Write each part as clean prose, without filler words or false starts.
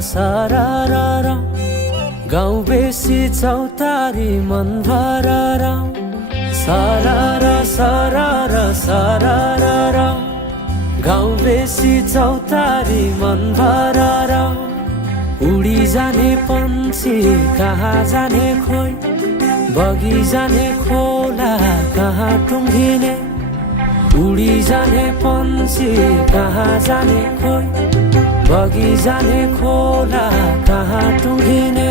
सारारा गाउँ बेसी चौतारी मन भरारा सारारा सारारा सारारा गाउँ बेसी चौतारी मन भरारा उडी जाने पन्छी कहाँ जाने खोइ बगी जाने खोला कहाँ टुङ्गिने उडी जाने पन्छी कहाँ जाने खोइ बगी जाने खोला कहाँ टुङ्गिने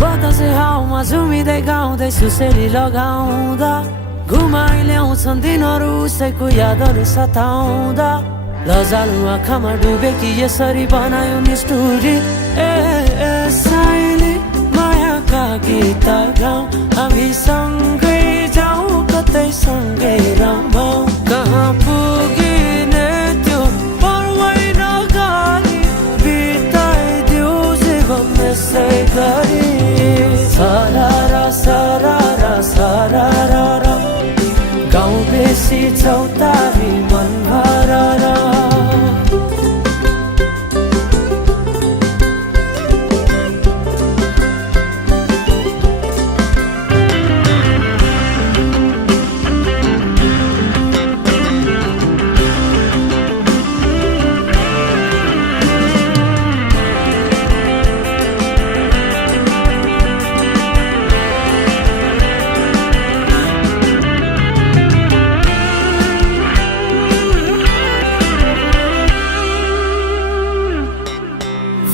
बतासे हाउमा झुमिँदै गाउँदै सुसेरी लगाउँदा घुमाइ ल्याउँछन् दिनहरू उसैको यादहरू सताउँदा लजालु आँखामा डुबे कि यसरी बनायो निष्ठुरी ए साइली मायाका गीत गाउँ हामी सँगै जाउँ कतै सँगै रमाउँ कहाँ पुगिने त्यो पर्वै नगरी बिताइदिउ जीवन यसै गरी सरारा सरारा सरारा गाउँ बेसी चौतारी मन भरारा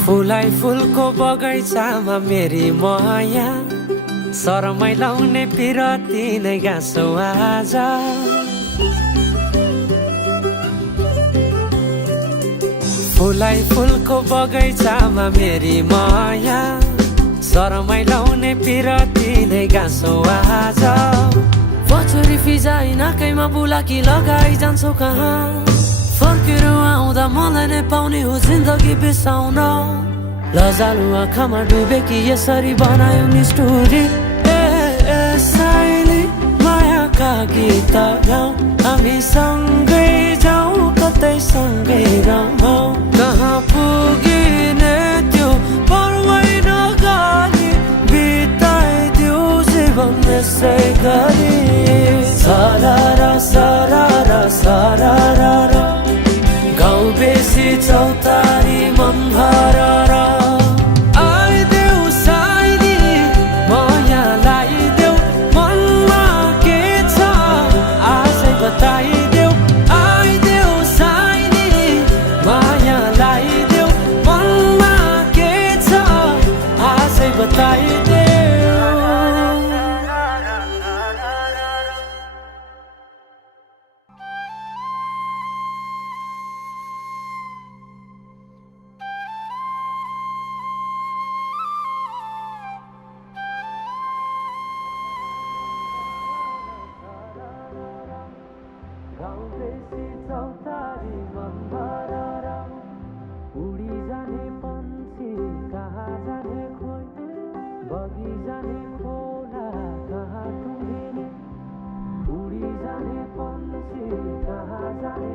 फुलाई फुलको बगैँचामा मेरी माया शरमै लाउने पिरती नै गाँसो आज फुलाई फुलको बगैँचामा मेरी माया शरमै लाउने पिरती नै गाँसो आज पछुरी फिजाइ नाकैमा बुलाकी लगाइ जान्छौ कहाँ फर्केर आउँदा मलाई नै पाउने हो जिन्दगी बिसाउन लजालु आँखामा डुबे कि यसरी बनायो निष्ठुरी ए साइली मायाका गीत गाउँ हामी सँगै जाउँ कतै सँगै रमाउँ कहाँ पुगिने त्यो पर्वै नगरी बिताइदिउ जीवन यसै गरी सरारा सरारा सरारा गाउँ बेसी चौतारी मन भरारा आइदेऊ साइली माया लाइदेऊ मनमा के छ आजै बताइदेऊ आइदेऊ साइली माया लाइदेऊ मनमा के छ आजै बताइदेऊ गाउँ बेसी चौतारी मन भरारा उडी जाने पन्छी कहाँ जाने खोइ बगी जाने खोला कहाँ टुङ्गिने उडी जाने पन्छी कहाँ जाने